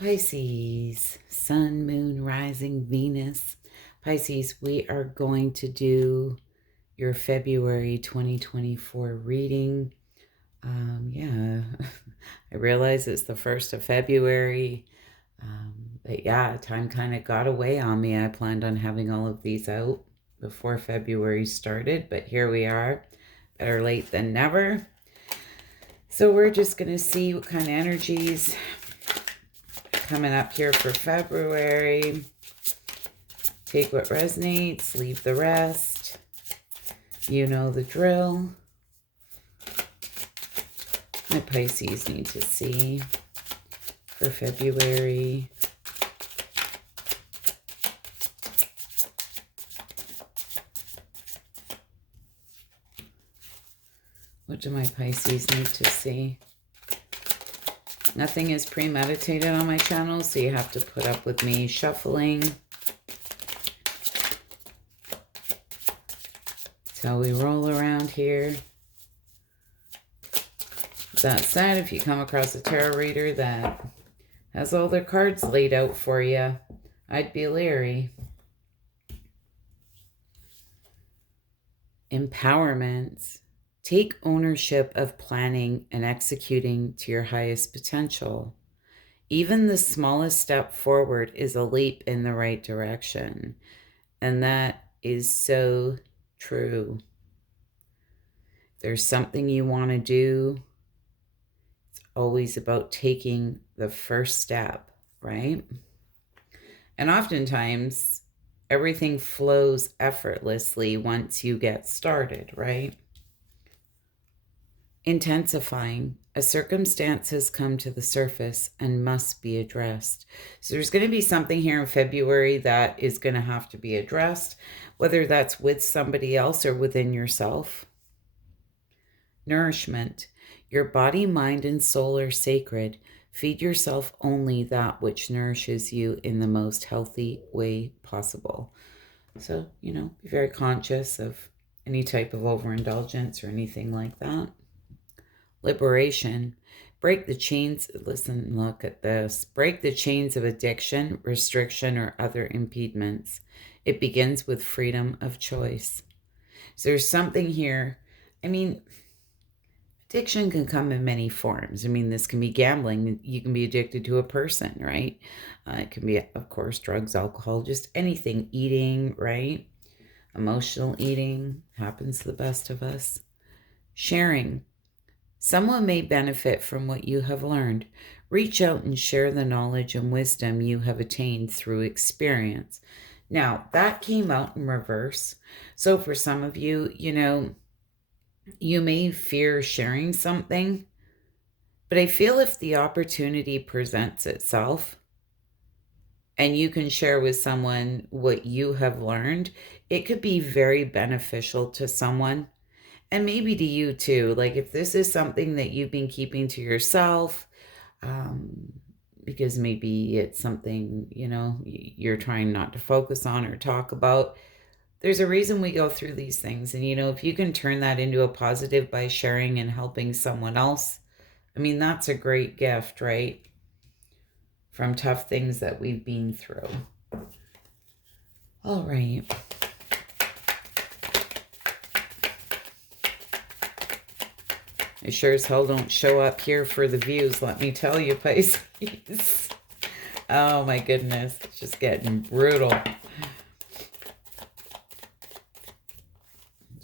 Pisces, Sun, Moon, Rising, Venus. Pisces, we are going to do your February 2024 reading. Yeah, I realize it's the 1st of February. But yeah, time kind of got away on me. I planned on having all of these out before February started, but here we are. Better late than never. So we're just going to see what kind of energies coming up here for February. Take what resonates, leave the rest. You know the drill. My Pisces need to see for February. What do my Pisces need to see? Nothing is premeditated on my channel, so you have to put up with me shuffling. That's how we roll around here. That said, if you come across a tarot reader that has all their cards laid out for you, I'd be leery. Empowerment. Take ownership of planning and executing to your highest potential. Even the smallest step forward is a leap in the right direction. And that is so true. If there's something you want to do, it's always about taking the first step, right? And oftentimes, everything flows effortlessly once you get started, right? Intensifying. A circumstance has come to the surface and must be addressed. So there's going to be something here in February that is going to have to be addressed, whether that's with somebody else or within yourself. Nourishment. Your body, mind, and soul are sacred. Feed yourself only that which nourishes you in the most healthy way possible. So, be very conscious of any type of overindulgence or anything like that. Liberation. Break the chains. Listen, look at this. Break the chains of addiction, restriction, or other impediments. It begins with freedom of choice. So there's something here. Addiction can come in many forms. This can be gambling. You can be addicted to a person, right? It can be, of course, drugs, alcohol, just anything. Eating, right? Emotional eating happens to the best of us. Sharing. Someone may benefit from what you have learned. Reach out and share the knowledge and wisdom you have attained through experience. Now, that came out in reverse. So for some of you, you may fear sharing something, but I feel if the opportunity presents itself and you can share with someone what you have learned, it could be very beneficial to someone. And maybe to you too. Like if this is something that you've been keeping to yourself, because maybe it's something, you're trying not to focus on or talk about, there's a reason we go through these things. And, if you can turn that into a positive by sharing and helping someone else, that's a great gift, right? From tough things that we've been through. All right. I sure as hell don't show up here for the views, let me tell you, Pisces. Oh my goodness, it's just getting brutal.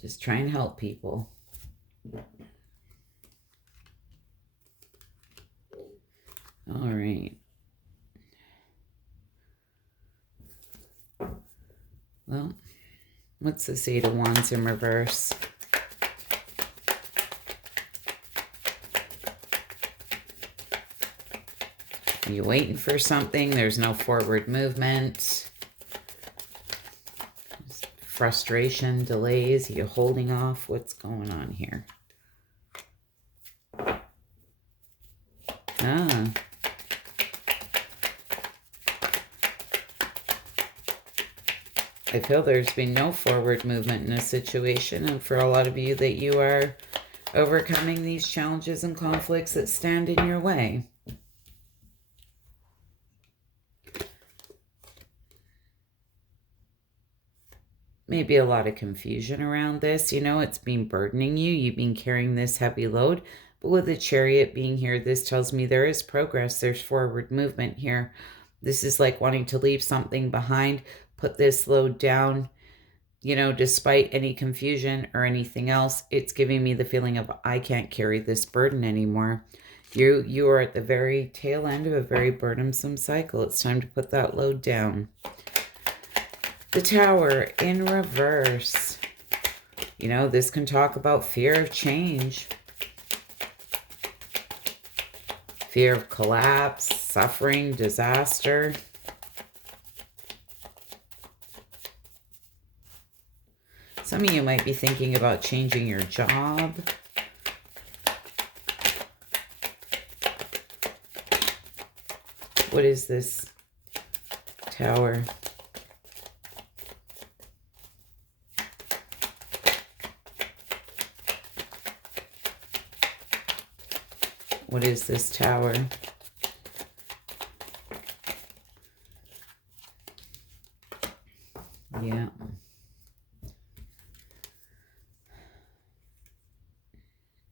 Just try and help people. All right. Well, what's the Eight of Wands in reverse? Are you waiting for something? There's no forward movement. Frustration, delays. Are you holding off? What's going on here? I feel there's been no forward movement in this situation, and for a lot of you that you are overcoming these challenges and conflicts that stand in your way. maybe a lot of confusion around this. It's been burdening you. You've been carrying this heavy load. But with the Chariot being here, this tells me there is progress. There's forward movement here. This is like wanting to leave something behind, put this load down. Despite any confusion or anything else, it's giving me the feeling of I can't carry this burden anymore. You are at the very tail end of a very burdensome cycle. It's time to put that load down. The Tower in reverse. This can talk about fear of change, fear of collapse, suffering, disaster. Some of you might be thinking about changing your job. What is this Tower? What is this Tower? Yeah.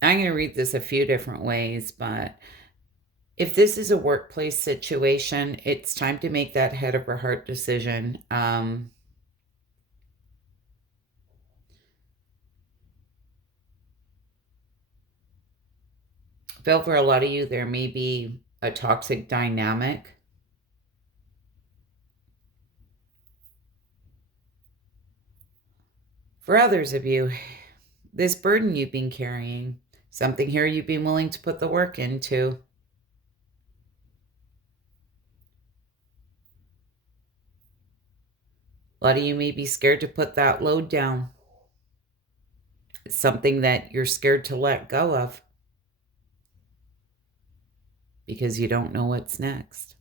I'm going to read this a few different ways, but if this is a workplace situation, it's time to make that head over heart decision. Feel for a lot of you, there may be a toxic dynamic. For others of you, this burden you've been carrying, something here you've been willing to put the work into. A lot of you may be scared to put that load down. It's something that you're scared to let go of because you don't know what's next.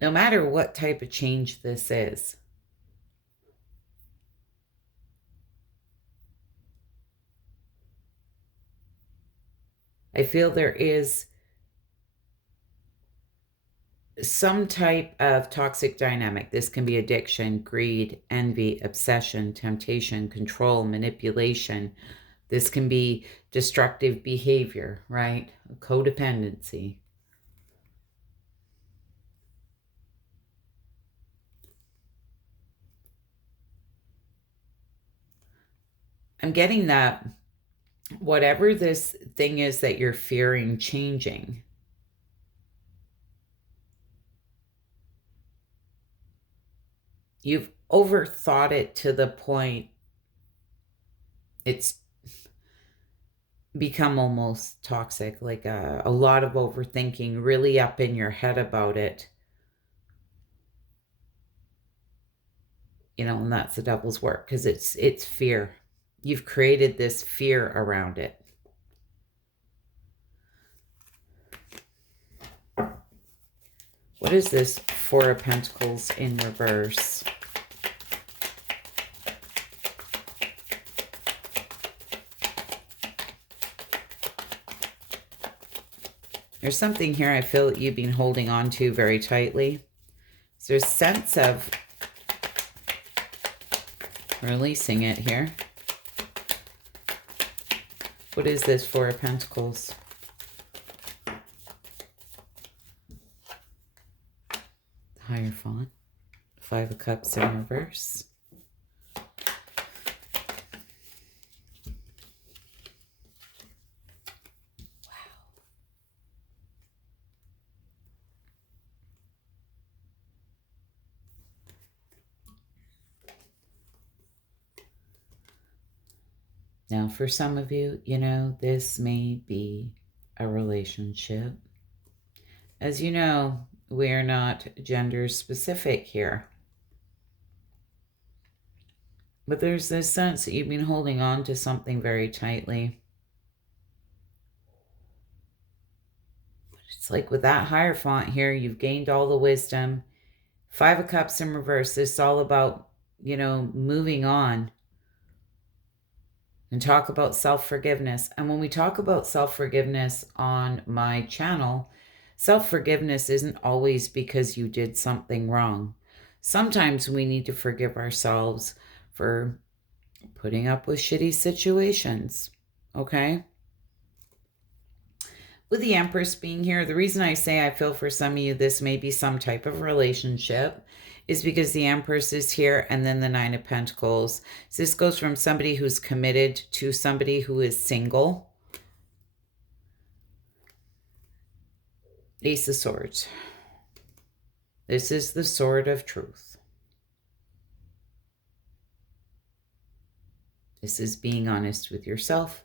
No matter what type of change this is, I feel there is some type of toxic dynamic. This can be addiction, greed, envy, obsession, temptation, control, manipulation. This can be destructive behavior, right? Codependency. I'm getting that whatever this thing is that you're fearing changing, you've overthought it to the point it's become almost toxic, like a lot of overthinking, really up in your head about it. And that's the devil's work, because it's fear. You've created this fear around it. What is this Four of Pentacles in reverse? There's something here I feel that you've been holding on to very tightly. So there's a sense of releasing it here. What is this Four of Pentacles? The Hierophant. Five of Cups in reverse. Now, for some of you, this may be a relationship. As you know, we are not gender specific here. But there's this sense that you've been holding on to something very tightly. It's like with that Hierophant here, you've gained all the wisdom. Five of Cups in reverse. This is all about, moving on. And talk about self-forgiveness. And when we talk about self-forgiveness on my channel, Self-forgiveness isn't always because you did something wrong. Sometimes we need to forgive ourselves for putting up with shitty situations, okay? With the Empress being here, the reason I say I feel for some of you this may be some type of relationship is because the Empress is here and then the Nine of Pentacles. So this goes from somebody who's committed to somebody who is single. Ace of Swords. This is the sword of truth. This is being honest with yourself,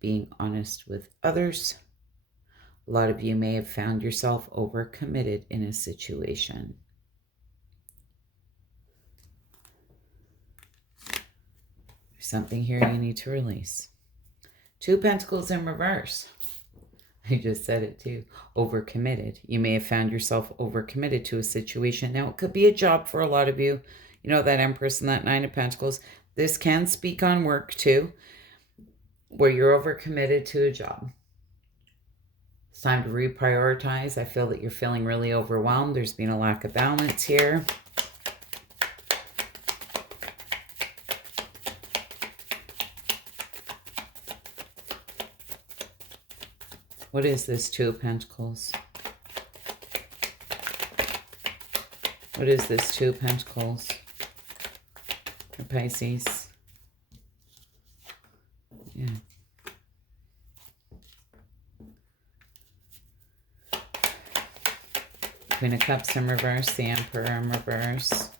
being honest with others. A lot of you may have found yourself overcommitted in a situation. There's something here you need to release. Two of Pentacles in reverse. I just said it too. Overcommitted. You may have found yourself overcommitted to a situation. Now, it could be a job for a lot of you. You know, that Empress and that Nine of Pentacles. This can speak on work too, where you're overcommitted to a job. It's time to reprioritize. I feel that you're feeling really overwhelmed. There's been a lack of balance here. What is this Two of Pentacles? What is this Two of Pentacles? For Pisces. Yeah. Queen of Cups in reverse, the Emperor in reverse.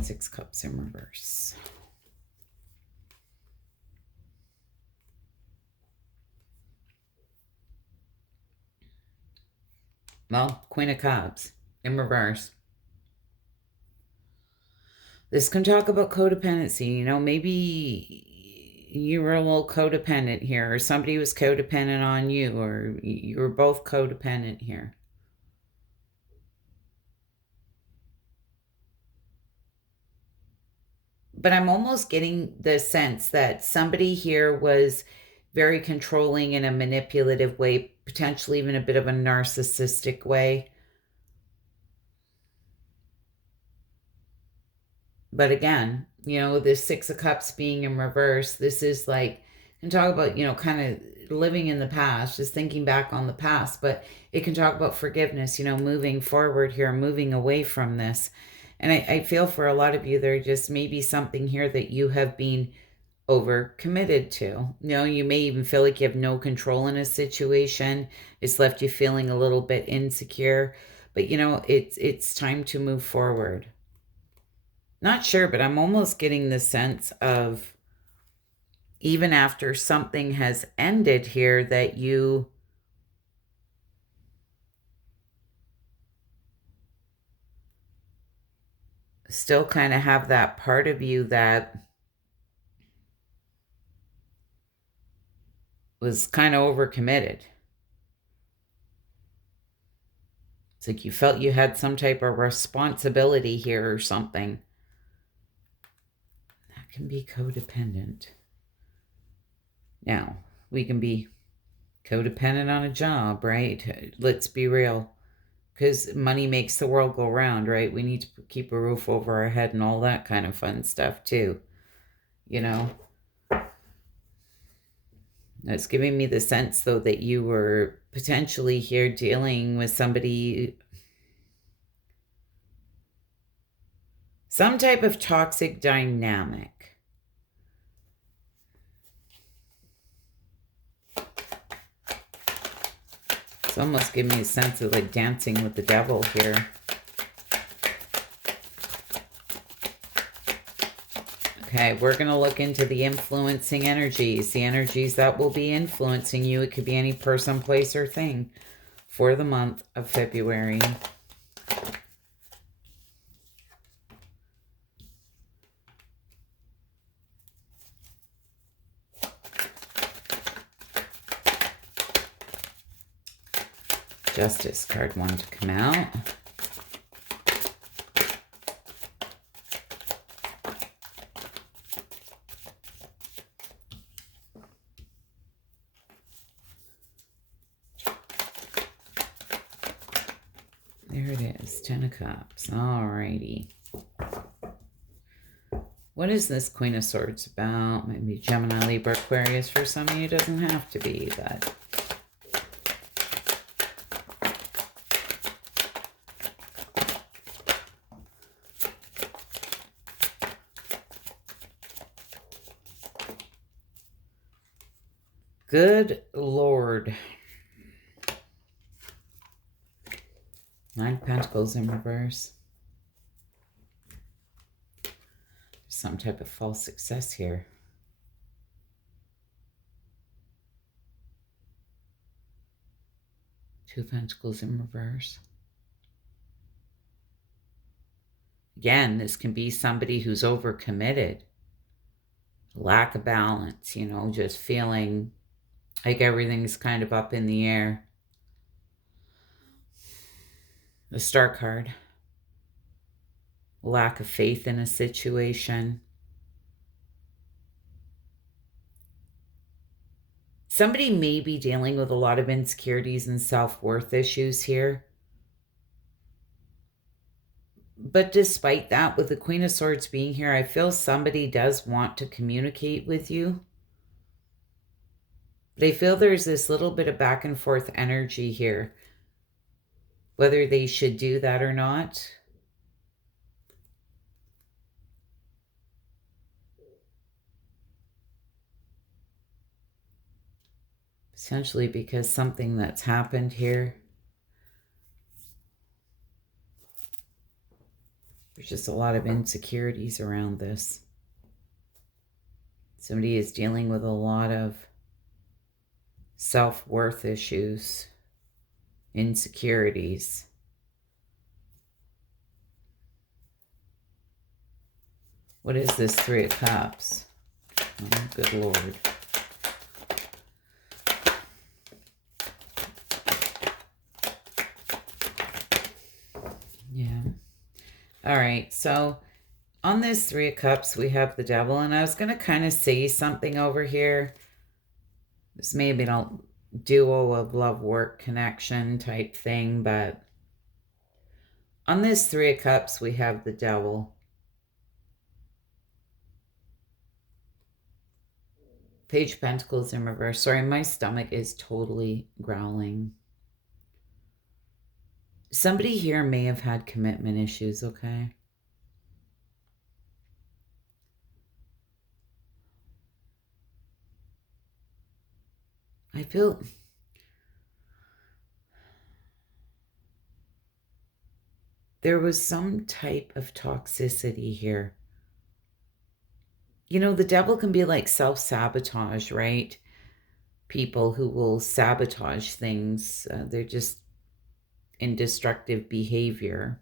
Six Cups in reverse. Well, Queen of Cups in reverse. This can talk about codependency. You know, maybe you were a little codependent here, or somebody was codependent on you, or you were both codependent here. But I'm almost getting the sense that somebody here was very controlling in a manipulative way, potentially even a bit of a narcissistic way. But again, you know, this Six of Cups being in reverse, this is like, can talk about, you know, kind of living in the past, just thinking back on the past, but it can talk about forgiveness, you know, moving forward here, moving away from this. And I feel for a lot of you, there just may be something here that you have been overcommitted to. You know, you may even feel like you have no control in a situation. It's left you feeling a little bit insecure. But, you know, it's time to move forward. Not sure, but I'm almost getting the sense of even after something has ended here that you still kind of have that part of you that was kind of overcommitted. It's like you felt you had some type of responsibility here or something. That can be codependent. Now, we can be codependent on a job, right? Let's be real. Because money makes the world go round, right? We need to keep a roof over our head and all that kind of fun stuff too. You know? It's giving me the sense, though, that you were potentially here dealing with somebody, some type of toxic dynamic. It's almost giving me a sense of like dancing with the devil here. Okay, we're going to look into the influencing energies, the energies that will be influencing you. It could be any person, place, or thing for the month of February. Justice card one to come out. There it is, 10 of Cups. Alrighty. What is this Queen of Swords about? Maybe Gemini, Libra, Aquarius for some of you. It doesn't have to be, but... Good Lord. 9 of Pentacles in reverse. Some type of false success here. 2 of Pentacles in reverse. Again, this can be somebody who's overcommitted. Lack of balance, you know, just feeling like everything's kind of up in the air. The Star card. Lack of faith in a situation. Somebody may be dealing with a lot of insecurities and self-worth issues here. But despite that, with the Queen of Swords being here, I feel somebody does want to communicate with you. They feel there's this little bit of back and forth energy here. Whether they should do that or not. Essentially because something that's happened here. There's just a lot of insecurities around this. Somebody is dealing with a lot of self-worth issues, insecurities. What is this 3 of Cups? Oh, good Lord. Yeah. All right. So on this 3 of Cups, we have the Devil. And I was going to kind of say something over here. This may have been a duo of love work connection type thing. But on this 3 of Cups, we have the Devil. Page of Pentacles in reverse. Sorry, my stomach is totally growling. Somebody here may have had commitment issues, okay? I feel... there was some type of toxicity here. You know, the Devil can be like self-sabotage, right? People who will sabotage things. They're just in destructive behavior.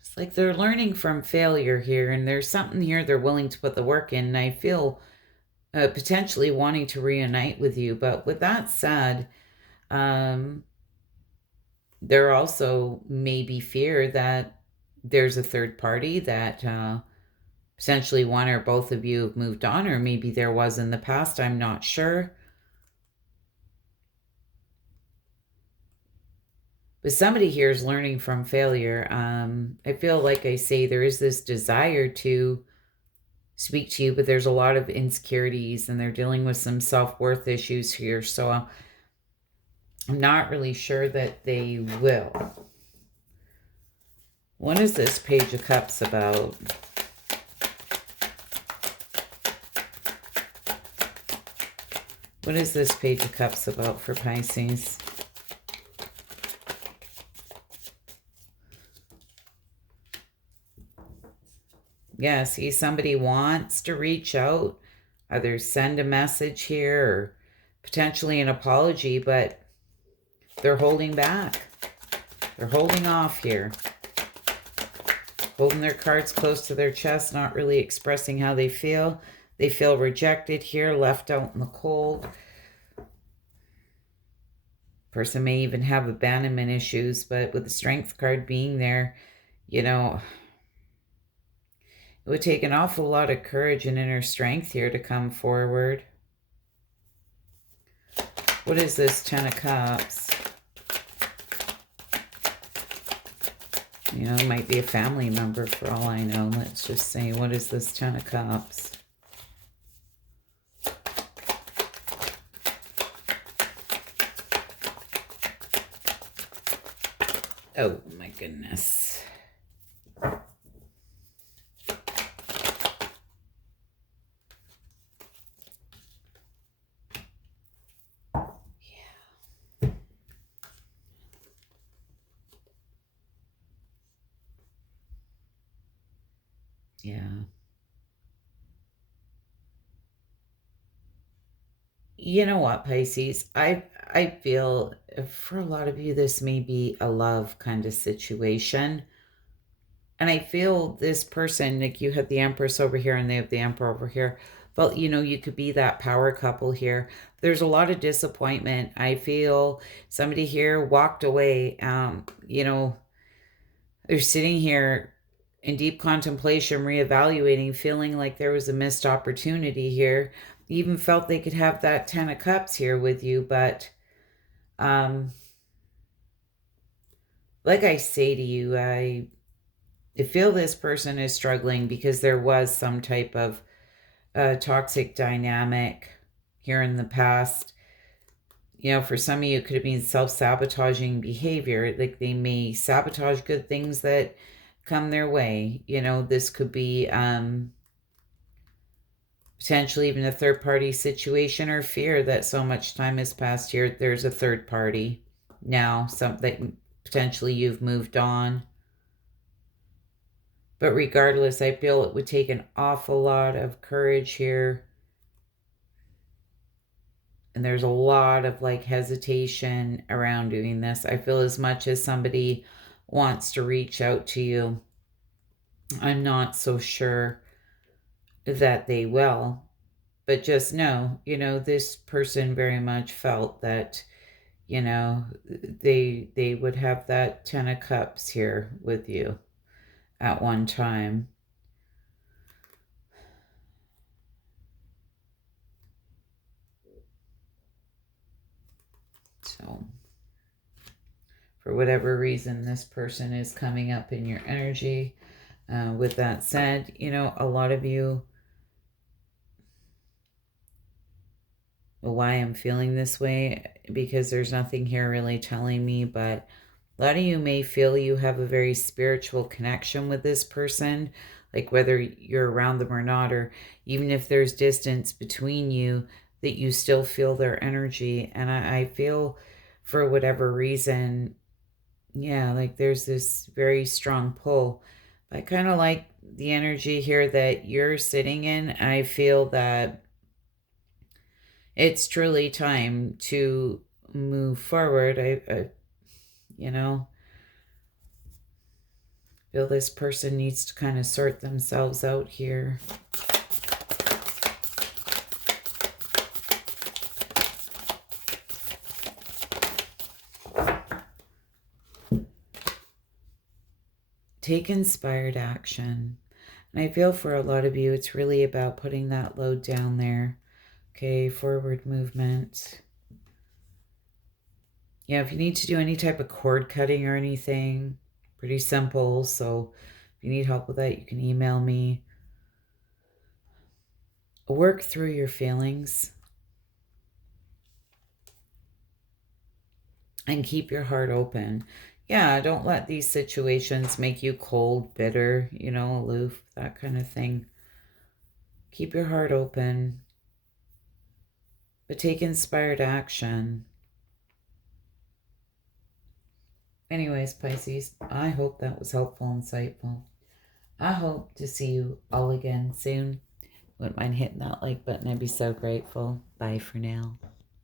It's like they're learning from failure here, and there's something here they're willing to put the work in, and I feel potentially wanting to reunite with you. But with that said, there also may be fear that there's a third party that potentially one or both of you have moved on, or maybe there was in the past. I'm not sure. But somebody here is learning from failure. I feel like I say there is this desire to speak to you, but there's a lot of insecurities and they're dealing with some self-worth issues here. So I'm not really sure that they will. What is this Page of Cups about? What is this Page of Cups about for Pisces? Yeah, see, somebody wants to reach out, either send a message here or potentially an apology, but they're holding back. They're holding off here. Holding their cards close to their chest, not really expressing how they feel. They feel rejected here, left out in the cold. Person may even have abandonment issues, but with the Strength card being there, you know, it would take an awful lot of courage and inner strength here to come forward. What is this 10 of Cups? You know, it might be a family member for all I know. Let's just say, what is this Ten of Cups? Oh my goodness. Yeah. You know what, Pisces? I feel for a lot of you this may be a love kind of situation. And I feel this person, like you had the Empress over here and they have the Emperor over here. But you know, you could be that power couple here. There's a lot of disappointment. I feel somebody here walked away. You know, they're sitting here in deep contemplation, reevaluating, feeling like there was a missed opportunity here. Even felt they could have that Ten of Cups here with you, but um, like I say to you, I feel this person is struggling because there was some type of toxic dynamic here in the past. You know, for some of you, it could have been self-sabotaging behavior. Like they may sabotage good things that come their way. You know, this could be potentially even a third-party situation or fear that so much time has passed here. There's a third party now, something potentially you've moved on. But regardless, I feel it would take an awful lot of courage here. And there's a lot of like hesitation around doing this. I feel as much as somebody wants to reach out to you, I'm not so sure that they will. But just know, you know, this person very much felt that, you know, they would have that Ten of Cups here with you at one time. So for whatever reason, this person is coming up in your energy. With that said, you know, a lot of you, why I'm feeling this way, because there's nothing here really telling me, but a lot of you may feel you have a very spiritual connection with this person, like whether you're around them or not, or even if there's distance between you, that you still feel their energy. And I feel for whatever reason, yeah, like there's this very strong pull. I kind of like the energy here that you're sitting in. I feel that it's truly time to move forward. I you know, feel this person needs to kind of sort themselves out here. Take inspired action. And I feel for a lot of you, it's really about putting that load down there. Okay, forward movement. Yeah, if you need to do any type of cord cutting or anything, pretty simple. So if you need help with that, you can email me. Work through your feelings and keep your heart open. Yeah, don't let these situations make you cold, bitter, you know, aloof, that kind of thing. Keep your heart open, but take inspired action. Anyways, Pisces, I hope that was helpful, insightful. I hope to see you all again soon. Wouldn't mind hitting that like button. I'd be so grateful. Bye for now.